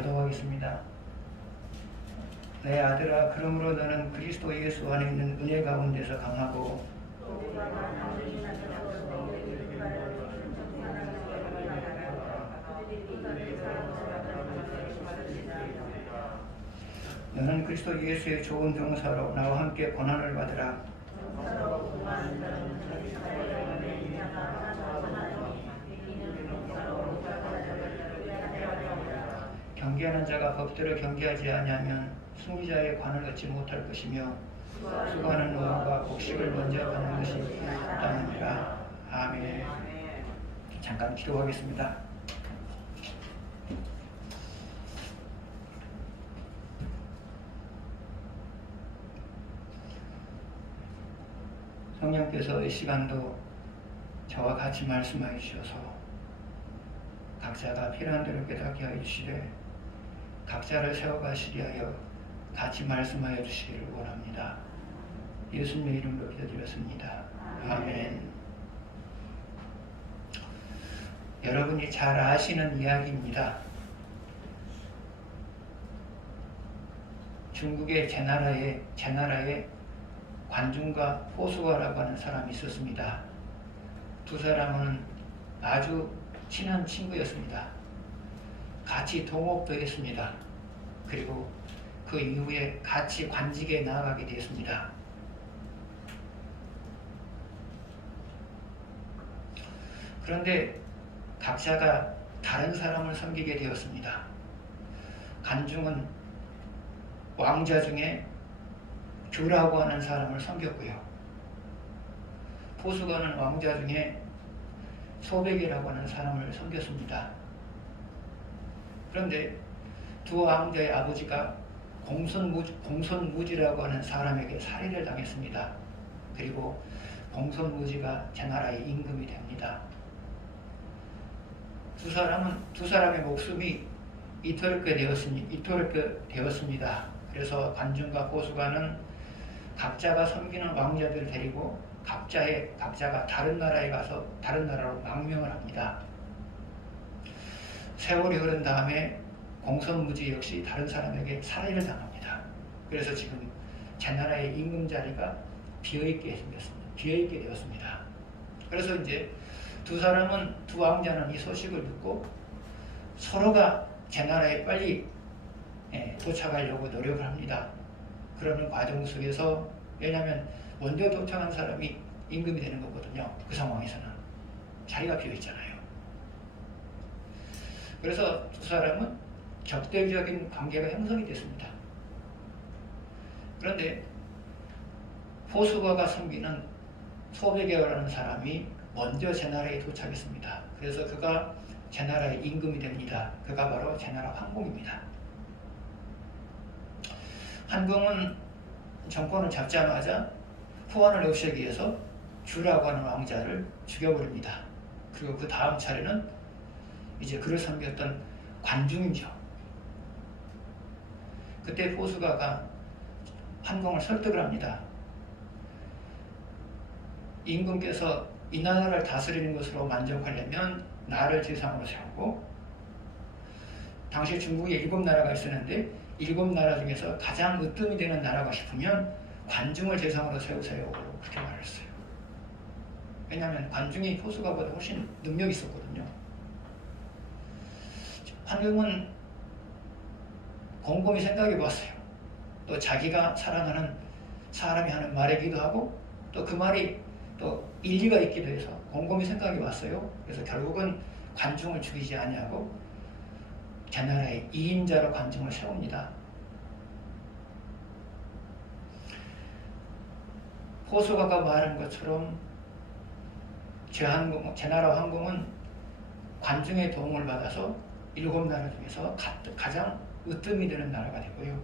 교독하겠습니다. 내 아들아, 그러므로 너는 그리스도 예수 안에 있는 은혜 가운데서 강하고 너는 그리스도 예수의 좋은 병사로 나와 함께 고난을 받으라. 경계하는 자가 법대로 경계하지 아니하면 승리자의 관을 얻지 못할 것이며 수고하는 노아가 곡식을 먼저 받는 것이 마땅하니라. 아멘. 잠깐 기도하겠습니다. 성령께서 이 시간도 저와 같이 말씀하여 주셔서 각자가 필요한 대로 깨닫게 하여 주시되 각자를 세워가시리 하여 같이 말씀하여 주시기를 원합니다. 예수님의 이름으로 기도드렸습니다. 아멘. 여러분이 잘 아시는 이야기입니다. 중국의 제나라에 관중과 포수가라고 하는 사람이 있었습니다. 두 사람은 아주 친한 친구였습니다. 같이 동업도 했습니다. 그리고 그 이후에 같이 관직에 나아가게 되었습니다. 그런데 각자가 다른 사람을 섬기게 되었습니다. 관중은 왕자 중에 주라고 하는 사람을 섬겼고요. 포수가는 왕자 중에 소백이라고 하는 사람을 섬겼습니다. 그런데 두 왕자의 아버지가 공손무지라고 하는 사람에게 살해를 당했습니다. 그리고 공손무지가 제나라의 임금이 됩니다. 두 사람의 목숨이 이토록 되었습니다. 그래서 관중과 포수가는 각자가 섬기는 왕자들을 데리고 각자가 다른 나라에 가서 다른 나라로 망명을 합니다. 세월이 흐른 다음에 공손무지 역시 다른 사람에게 살해를 당합니다. 그래서 지금 제나라의 임금 자리가 비어있게 되었습니다. 그래서 이제 두 왕자는 이 소식을 듣고 서로가 제나라에 빨리 도착하려고 노력을 합니다. 그러는 과정 속에서, 왜냐하면 먼저 도착한 사람이 임금이 되는 거거든요. 그 상황에서는 자리가 비어 있잖아요. 그래서 두 사람은 적대적인 관계가 형성이 됐습니다. 그런데 포수가가 섬기는 소백이라는 사람이 먼저 제나라에 도착했습니다. 그래서 그가 제나라의 임금이 됩니다. 그가 바로 제나라 황공입니다. 한궁은 정권을 잡자마자 후원을 없애기 위해서 주라고 하는 왕자를 죽여버립니다. 그리고 그 다음 차례는 이제 그를 섬겼던 관중이죠. 그때 포수가가 한궁을 설득을 합니다. 임금께서 이 나라를 다스리는 것으로 만족하려면 나를 제상으로 세우고, 당시 중국에 7나라가 있었는데 7나라 중에서 가장 으뜸이 되는 나라가 싶으면 관중을 제상으로 세우세요. 그렇게 말했어요. 왜냐하면 관중이 포수가보다 훨씬 능력이 있었거든요. 한궁은 곰곰이 생각해 봤어요. 또 자기가 사랑하는 사람이 하는 말이기도 하고 또 그 말이 또 일리가 있기도 해서 곰곰이 생각해 봤어요. 그래서 결국은 관중을 죽이지 아니하고 제나라의 2인자로 관중을 세웁니다. 포수가가 말한 것처럼 제나라 황궁은 관중의 도움을 받아서 7나라 중에서 가장 으뜸이 되는 나라가 되고요.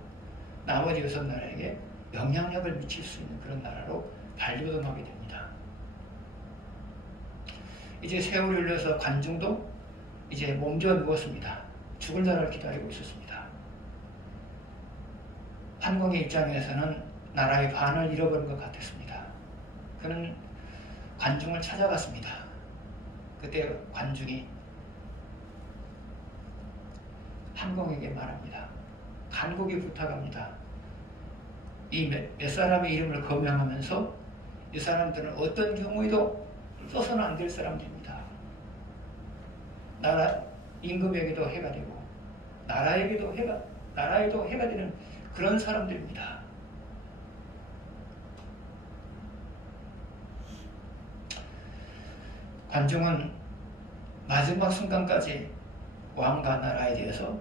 나머지 6나라에게 영향력을 미칠 수 있는 그런 나라로 발돋움하게 됩니다. 이제 세월이 흘러서 관중도 이제 몸져 누웠습니다. 죽을 날을 기다리고 있었습니다. 한궁의 입장에서는 나라의 반을 잃어버린 것 같았습니다. 그는 관중을 찾아갔습니다. 그때 관중이 함공에게 말합니다. 간곡히 부탁합니다. 이 몇 사람의 이름을 거명하면서 이 사람들은 어떤 경우에도 써서는 안 될 사람들입니다. 임금에게도 해가 되고 나라에도 해가 되는 그런 사람들입니다. 관중은 마지막 순간까지 왕과 나라에 대해서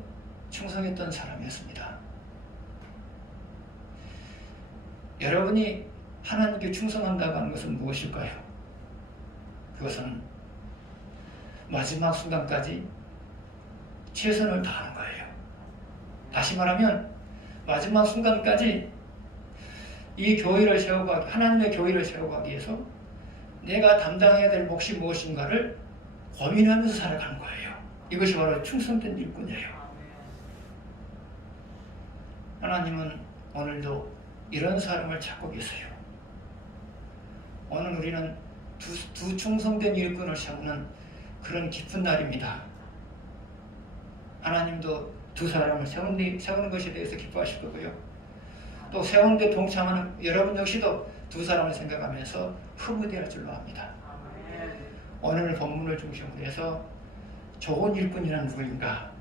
충성했던 사람이었습니다. 여러분이 하나님께 충성한다고 하는 것은 무엇일까요? 그것은 마지막 순간까지 최선을 다하는 거예요. 다시 말하면 마지막 순간까지 이 교회를 세워가기, 하나님의 교회를 세워가기 위해서 내가 담당해야 될 몫이 무엇인가를 고민하면서 살아가는 거예요. 이것이 바로 충성된 일꾼이에요. 하나님은 오늘도 이런 사람을 찾고 계세요. 오늘 우리는 두 충성된 일꾼을 세우는 그런 기쁜 날입니다. 하나님도 두 사람을 세우는 것에 대해서 기뻐하실 거고요. 또 세우는 데 동참하는 여러분 역시도 두 사람을 생각하면서 흐뭇해할 줄로 압니다. 오늘 본문을 중심으로 해서 좋은 일꾼이란 누구인가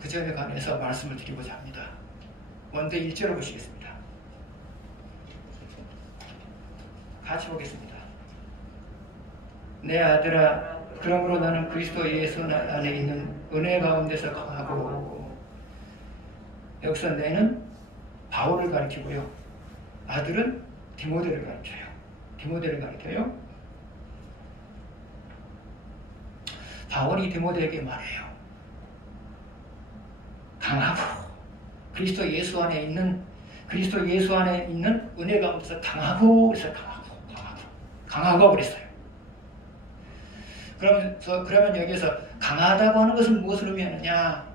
그 점에 관해서 말씀을 드리고자 합니다. 먼저 1절을 보시겠습니다. 같이 보겠습니다. 내 아들아, 그러므로 나는 그리스도 예수 안에 있는 은혜 가운데서 강하고, 여기서 내는 바울을 가리키고요, 아들은 디모데를 가리켜요. 바울이 디모데에게 말해요. 강하고, 그리스도 예수 안에 있는 은혜 가운데서 강하고 그랬어요. 그러면 여기서 강하다고 하는 것은 무엇을 의미하느냐?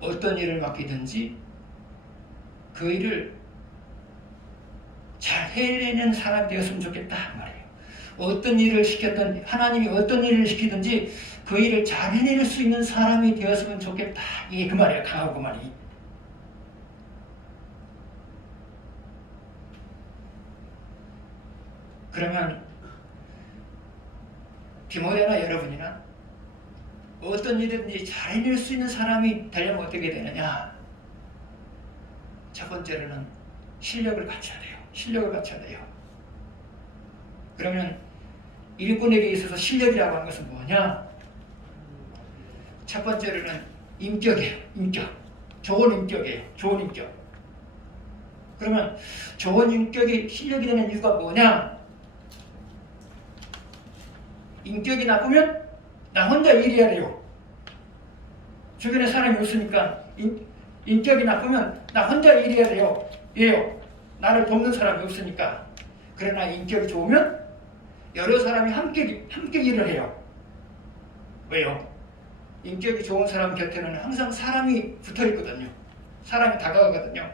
어떤 일을 맡기든지 그 일을 잘 해내는 사람이 되었으면 좋겠다 말이에요. 어떤 일을 시켰든, 하나님이 어떤 일을 시키든지 그 일을 잘 해낼 수 있는 사람이 되었으면 좋겠다. 이게 그 말이에요. 강하고 그 말이. 그러면 디모데나 여러분이나 어떤 일이든지 잘 해낼 수 있는 사람이 되려면 어떻게 되느냐? 첫 번째로는 실력을 갖춰야 돼요. 그러면 일꾼에게 있어서 실력이라고 하는 것은 뭐냐? 첫 번째로는 인격이에요. 좋은 인격. 그러면 좋은 인격이 실력이 되는 이유가 뭐냐? 인격이 나쁘면 나 혼자 일해야 돼요. 주변에 사람이 없으니까 인격이 나쁘면 나 혼자 일해야 돼요. 왜요? 나를 돕는 사람이 없으니까. 그러나 인격이 좋으면 여러 사람이 함께 일을 해요. 왜요? 인격이 좋은 사람 곁에는 항상 사람이 붙어있거든요. 사람이 다가가거든요.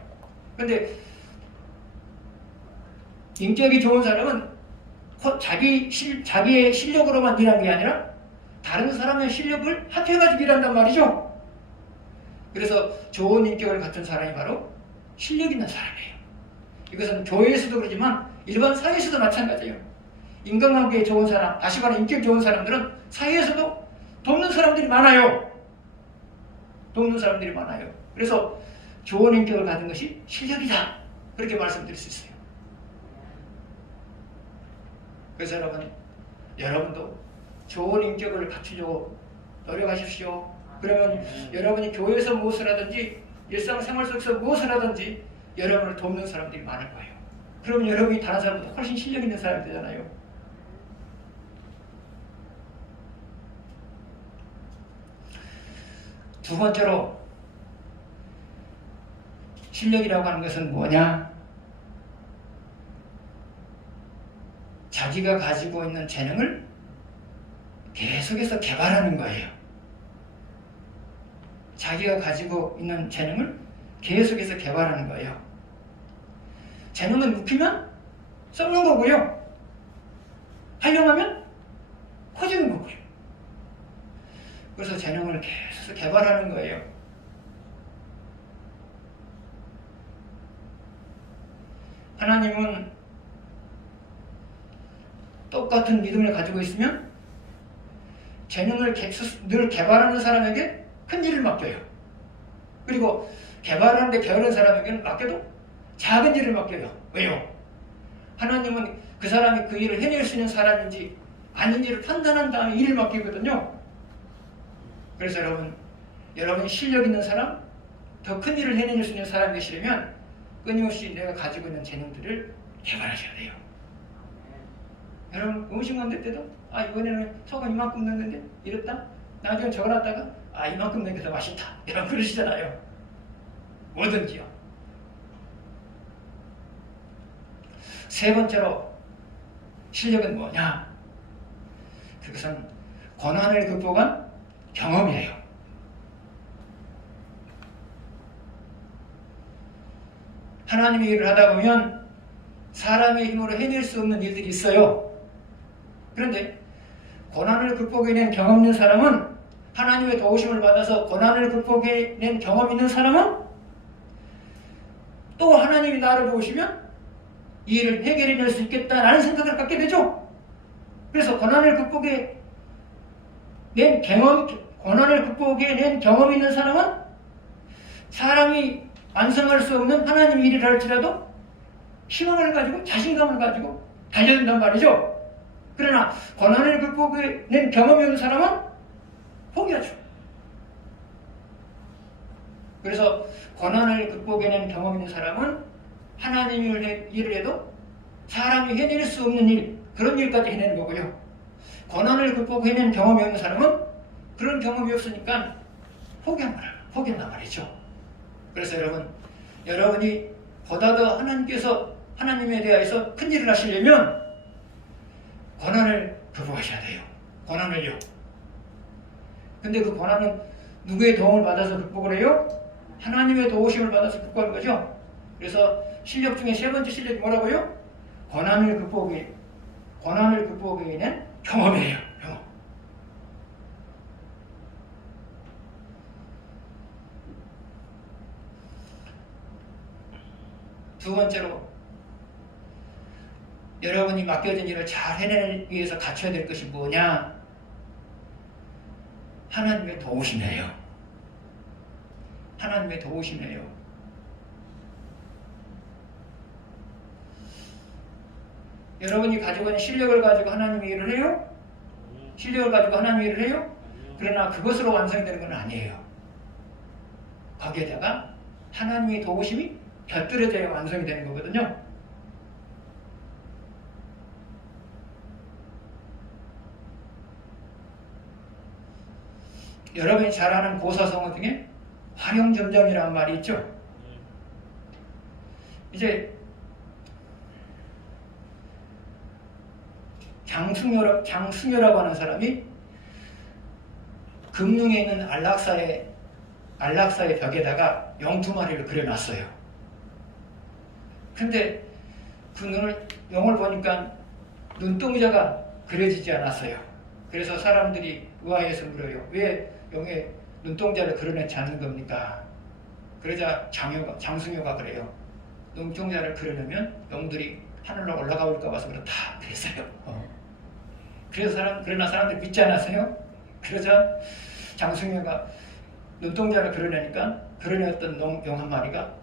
근데 인격이 좋은 사람은 자기의 실력으로만 일하는 게 아니라 다른 사람의 실력을 합해가지고 일한단 말이죠. 그래서 좋은 인격을 갖춘 사람이 바로 실력 있는 사람이에요. 이것은 교회에서도 그러지만 일반 사회에서도 마찬가지예요. 인간관계에 좋은 사람, 다시 말해 인격 좋은 사람들은 사회에서도 돕는 사람들이 많아요. 그래서 좋은 인격을 가진 것이 실력이다. 그렇게 말씀드릴 수 있어요. 그래서 여러분도 좋은 인격을 갖추려고 노력하십시오. 그러면 여러분이 교회에서 무엇을 하든지 일상생활 속에서 무엇을 하든지 여러분을 돕는 사람들이 많을 거예요. 그러면 여러분이 다른 사람보다 훨씬 실력 있는 사람이 되잖아요. 두 번째로 실력이라고 하는 것은 뭐냐? 자기가 가지고 있는 재능을 계속해서 개발하는 거예요. 자기가 가지고 있는 재능을 계속해서 개발하는 거예요. 재능은 묵히면 썩는 거고요. 활용하면 커지는 거고요. 그래서 재능을 계속 개발하는 거예요. 하나님은 똑같은 믿음을 가지고 있으면 재능을 늘 개발하는 사람에게 큰 일을 맡겨요. 그리고 개발하는데 게으른 사람에게는 맡겨도 작은 일을 맡겨요. 왜요? 하나님은 그 사람이 그 일을 해낼 수 있는 사람인지 아닌지를 판단한 다음에 일을 맡기거든요. 그래서 여러분이 실력 있는 사람, 더 큰 일을 해낼 수 있는 사람이 되시려면 끊임없이 내가 가지고 있는 재능들을 개발하셔야 돼요. 여러분 음식 만들 때도 이번에는 소금 이만큼 넣었는데 이랬다? 나중에 적어놨다가 이만큼 넣는 게 더 맛있다. 이런 그러시잖아요. 뭐든지요. 세 번째로 실력은 뭐냐? 그것은 고난을 극복한 경험이에요. 하나님의 일을 하다 보면 사람의 힘으로 해낼 수 없는 일들이 있어요. 그런데 고난을 극복해낸 경험 있는 사람은, 하나님의 도우심을 받아서 고난을 극복해낸 경험 있는 사람은 또 하나님이 나를 도우시면 이 일을 해결해낼 수 있겠다라는 생각을 갖게 되죠. 그래서 고난을 극복해낸 경험 있는 사람은 사람이 완성할 수 없는 하나님의 일을 할지라도 희망을 가지고 자신감을 가지고 달려든단 말이죠. 그러나 고난을 극복해낸 경험이 없는 사람은 포기하죠. 그래서 고난을 극복해낸 경험 있는 사람은 하나님의 일을 해도 사람이 해낼 수 없는 일, 그런 일까지 해내는 거고요. 고난을 극복해낸 경험이 없는 사람은 그런 경험이 없으니까 포기한단 말이죠. 그래서 여러분이 보다 더 하나님에 대해서 큰 일을 하시려면 고난을 극복하셔야 돼요. 고난을요. 근데 그 고난은 누구의 도움을 받아서 극복을 해요? 하나님의 도우심을 받아서 극복하는 거죠. 그래서 실력 중에 세 번째 실력이 뭐라고요? 고난을 극복해낸 경험이에요. 경험. 두 번째로, 여러분이 맡겨진 일을 잘 해내기 위해서 갖춰야 될 것이 뭐냐? 하나님의 도우심이에요. 하나님의 도우심이에요. 여러분이 가지고 있는 실력을 가지고 하나님의 일을 해요? 실력을 가지고 하나님의 일을 해요? 그러나 그것으로 완성이 되는 건 아니에요. 거기에다가 하나님의 도우심이 곁들여져야 완성이 되는 거거든요. 여러분이 잘 아는 고사성어 중에 활용점정이라는 말이 있죠. 이제 장승효라고 하는 사람이 금능에 있는 안락사의 벽에다가 영두마리를 그려놨어요. 근데 그 영을 보니까 눈동자가 그려지지 않았어요. 그래서 사람들이 의아해서 물어요. 왜 영에 눈동자를 그려내지 않는 겁니까? 그러자 장승효가 그래요. 눈동자를 그려내면 영들이 하늘로 올라가 볼까 봐서 그렇다 그랬어요. 그러나 사람들이 믿지 않았어요. 그러자 장승효가 눈동자를 그려내니까 그려냈던 영 한 마리가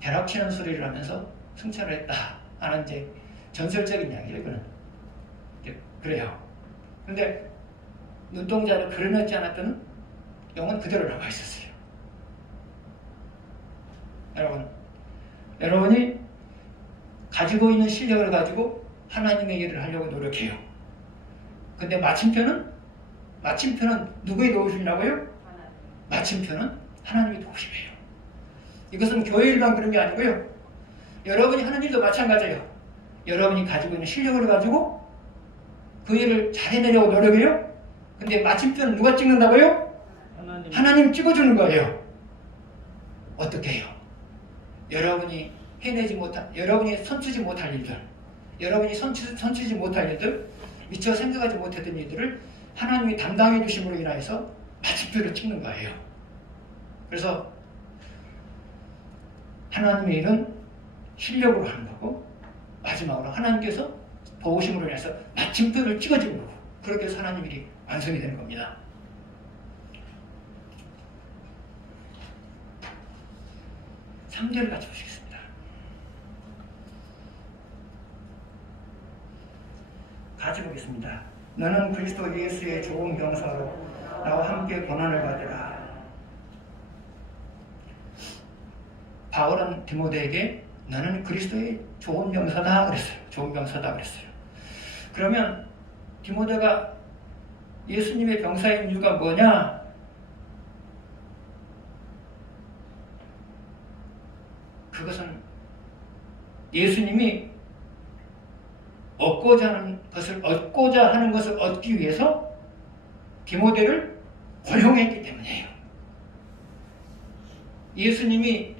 벼락치는 소리를 하면서 승천을 했다 하는 이제 전설적인 이야기예요. 이거는 그래요. 근데 눈동자를 그려내지 않았던 영은 그대로 남아 있었어요. 여러분이 가지고 있는 실력을 가지고 하나님의 일을 하려고 노력해요. 근데 마침표는 누구의 도우심이라고요? 마침표는 하나님의 도우심이에요. 이것은 교회 일만 그런 게 아니고요. 여러분이 하는 일도 마찬가지예요. 여러분이 가지고 있는 실력을 가지고 그 일을 잘 해내려고 노력해요. 근데 마침표는 누가 찍는다고요? 하나님 찍어주는 거예요. 어떻게 해요? 여러분이 선추지 못할 일들, 여러분이 선추지 못할 일들, 미처 생각하지 못했던 일들을 하나님이 담당해 주심으로 인하여서 마침표를 찍는 거예요. 그래서 하나님의 일은 실력으로 하는 거고 마지막으로 하나님께서 도우심으로 인해서 마침표를 찍어주는 거고 그렇게 해서 하나님 일이 완성이 되는 겁니다. 삼 절을 같이 보시겠습니다. 같이 보겠습니다. 너는 그리스도 예수의 좋은 병사로 나와 함께 고난을 받으라. 바울은 디모데에게 너는 그리스도의 좋은 병사다 그랬어요. 좋은 병사다 그랬어요. 그러면 디모데가 예수님의 병사인 이유가 뭐냐? 그것은 예수님이 얻고자 하는 것을 얻기 위해서 디모데를 고용했기 때문이에요. 예수님이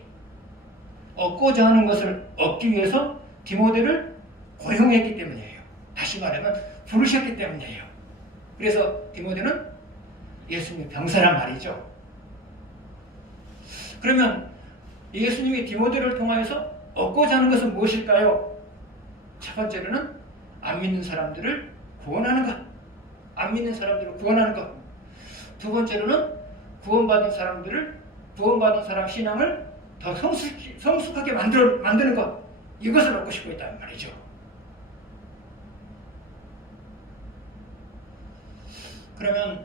얻고자 하는 것을 얻기 위해서 디모데를 고용했기 때문이에요. 다시 말하면 부르셨기 때문이에요. 그래서 디모데는 예수님의 병사란 말이죠. 그러면 예수님이 디모데를 통하여서 얻고자 하는 것은 무엇일까요? 첫 번째로는 안 믿는 사람들을 구원하는 것. 안 믿는 사람들을 구원하는 것. 두 번째로는 구원받은 사람 신앙을 더 성숙하게 만드는 것. 이것을 얻고 싶어 했단 말이죠. 그러면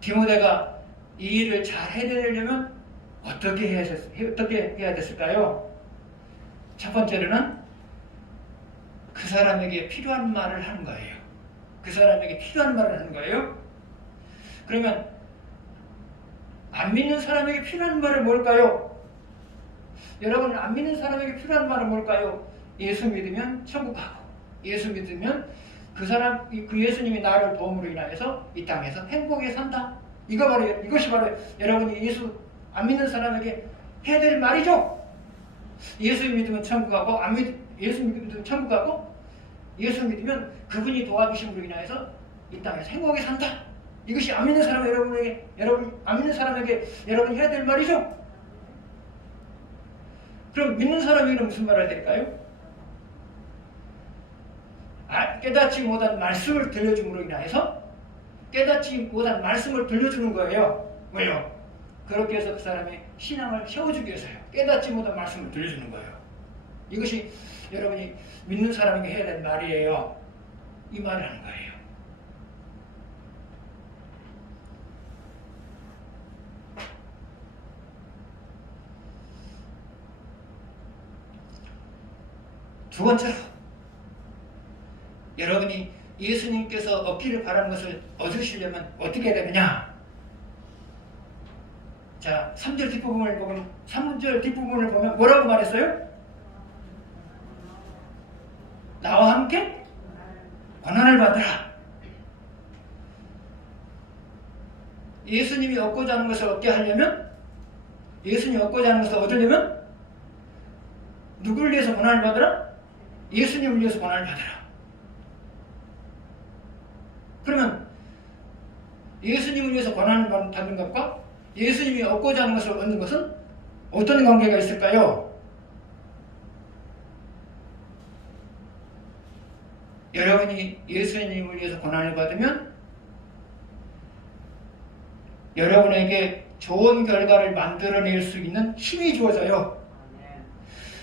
디모데가 이 일을 잘 해내려면 어떻게 해야 됐을까요? 첫 번째로는 그 사람에게 필요한 말을 하는 거예요. 그 사람에게 필요한 말을 하는 거예요. 그러면 안 믿는 사람에게 필요한 말은 뭘까요? 여러분, 안 믿는 사람에게 필요한 말은 뭘까요? 예수 믿으면 천국 가고, 예수 믿으면 그 예수님이 나를 도움으로 인하여서 이 땅에서 행복하게 산다. 이것이 바로 여러분이 안 믿는 사람에게 해야 될 말이죠. 예수 믿으면 천국 가고, 예수 믿으면 천국 가고, 예수 믿으면 그분이 도와주심으로 인하여서 이 땅에서 행복하게 산다. 이것이 안 믿는 사람이 안 믿는 사람에게 여러분이 해야 될 말이죠. 그럼 믿는 사람에게는 무슨 말을 해야 될까요? 깨닫지 못한 말씀을 들려줌으로 인하여서 깨닫지 못한 말씀을 들려주는 거예요. 왜요? 그렇게 해서 그 사람의 신앙을 세워주기 위해서요. 깨닫지 못한 말씀을 들려주는 거예요. 이것이 여러분이 믿는 사람에게 해야 될 말이에요. 이 말을 하는 거예요. 두 번째로 여러분이 예수님께서 얻기를 바라는 것을 얻으시려면 어떻게 해야 되느냐? 자, 3절 뒷부분을 보면 뭐라고 말했어요? 나와 함께 고난을 받으라. 예수님이 얻고자 하는 것을 얻게 하려면, 예수님이 얻고자 하는 것을 얻으려면 누구를 위해서 고난을 받으라? 예수님을 위해서 고난을 받으라. 그러면 예수님을 위해서 고난을 받는 것과 예수님이 얻고자 하는 것을 얻는 것은 어떤 관계가 있을까요? 여러분이 예수님을 위해서 고난을 받으면 여러분에게 좋은 결과를 만들어낼 수 있는 힘이 주어져요.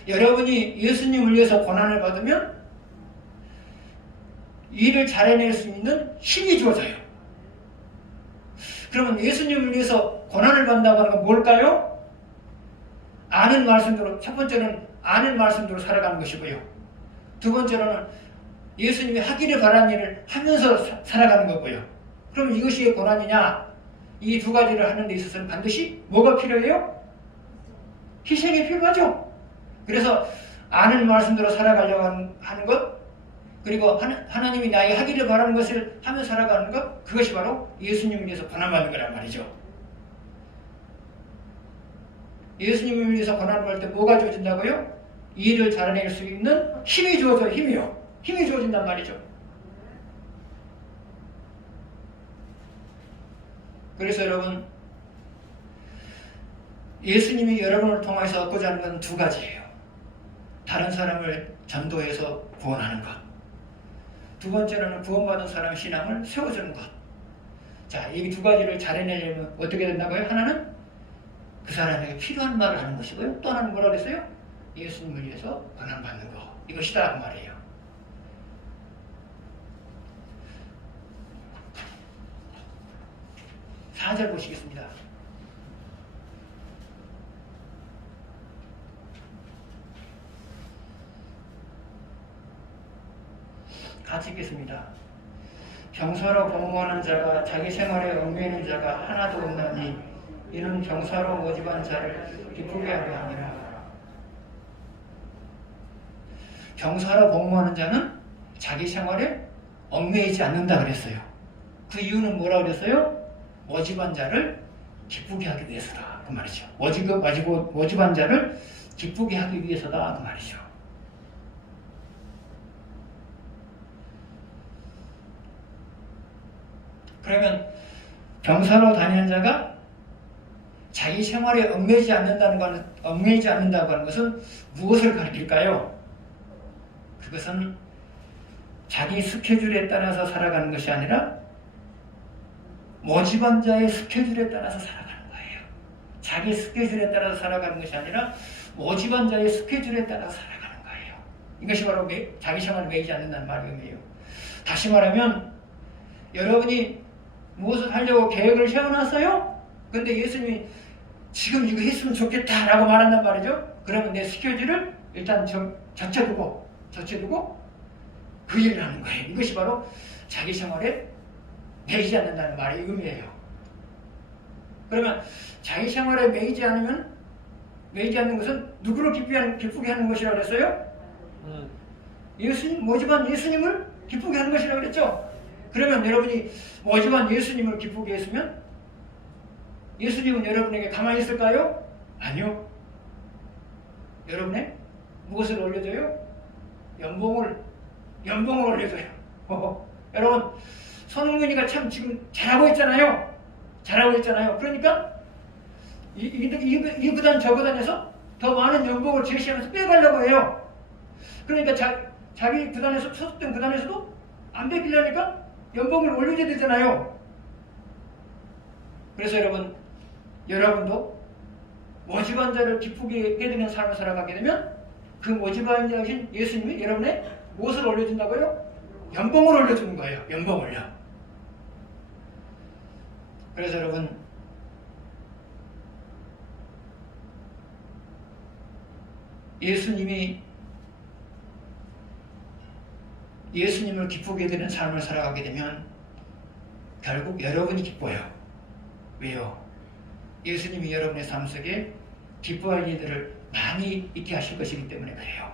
여러분이 예수님을 위해서 고난을 받으면 일을 잘 해낼 수 있는 힘이 주어져요. 그러면 예수님을 위해서 고난을 받는다고 하는 건 뭘까요? 아는 말씀대로, 첫 번째는 아는 말씀대로 살아가는 것이고요. 두 번째로는 예수님이 하기를 바라는 일을 하면서 살아가는 거고요. 그럼 이것이 왜 고난이냐? 이 두 가지를 하는 데 있어서는 반드시 뭐가 필요해요? 희생이 필요하죠. 그래서 아는 말씀대로 살아가려고 하는 것, 그리고 하나님이 나에게 하기를 바라는 것을 하며 살아가는 것, 그것이 바로 예수님을 위해서 고난받는 거란 말이죠. 예수님을 위해서 고난을 받을 때 뭐가 주어진다고요? 일을 잘해낼 수 있는 힘이 주어져요. 힘이 주어진단 말이죠. 그래서 여러분, 예수님이 여러분을 통해서 얻고자 하는 건 두 가지예요. 다른 사람을 전도해서 구원하는 것. 두 번째로는 구원받은 사람 신앙을 세워주는 것. 자, 이 두 가지를 잘 해내려면 어떻게 된다고요? 하나는 그 사람에게 필요한 말을 하는 것이고요. 또 하나는 뭐라고 그랬어요? 예수님을 위해서 고난받는 것. 이것이다 그 말이에요. 사 절 보시겠습니다. 같이 읽겠습니다. 병사로 복무하는 자가 자기 생활에 얽매이는 자가 하나도 없나니 이는 병사로 모집한 자를 기쁘게 하려 함이라. 병사로 복무하는 자는 자기 생활에 얽매이지 않는다 그랬어요. 그 이유는 뭐라고 그랬어요? 모집한 자를 기쁘게 하기 위해서다 그 말이죠. 모집한 자를 기쁘게 하기 위해서다 그 말이죠. 그러면 병사로 다니는 자가 자기 생활에 얽매이지 않는다고 하는 것은 무엇을 가리킬까요? 그것은 자기 스케줄에 따라서 살아가는 것이 아니라 모집한 자의 스케줄에 따라서 살아가는 거예요. 자기 스케줄에 따라서 살아가는 것이 아니라 모집한 자의 스케줄에 따라서 살아가는 거예요. 이것이 바로 자기 생활에 매이지 않는다는 말이에요. 다시 말하면 여러분이 무엇을 하려고 계획을 세워놨어요? 근데 예수님이 지금 이거 했으면 좋겠다라고 말한단 말이죠. 그러면 내 스케줄을 일단 젖혀두고 그 일을 하는 거예요. 이것이 바로 자기 생활에 매이지 않는다는 말의 의미예요. 그러면 자기 생활에 매이지 않는 것은 누구를 기쁘게 하는 것이라고 그랬어요? 모집한 예수님을 기쁘게 하는 것이라고 그랬죠? 그러면 여러분이 모집한 예수님을 기쁘게 했으면 예수님은 여러분에게 가만히 있을까요? 아니요. 여러분의 무엇을 올려줘요? 연봉을 올려줘요. 여러분, 손흥민이가 참 지금 잘하고 있잖아요. 그러니까 이 구단 저 구단에서 더 많은 연봉을 제시하면서 빼가려고 해요. 그러니까 자기 구단에서 소속된 구단에서도 안 뺏기려니까 연봉을 올려줘야 되잖아요. 그래서 여러분도 모집한 자를 기쁘게 해드리는 삶을 살아가게 되면 그 모집한 자신 예수님이 여러분의 무엇을 올려준다고요? 연봉을 올려주는 거예요. 연봉을요. 그래서 여러분, 예수님을 기쁘게 해드리는 삶을 살아가게 되면 결국 여러분이 기뻐요. 왜요? 예수님이 여러분의 삶 속에 기뻐할 일들을 많이 있게 하실 것이기 때문에 그래요.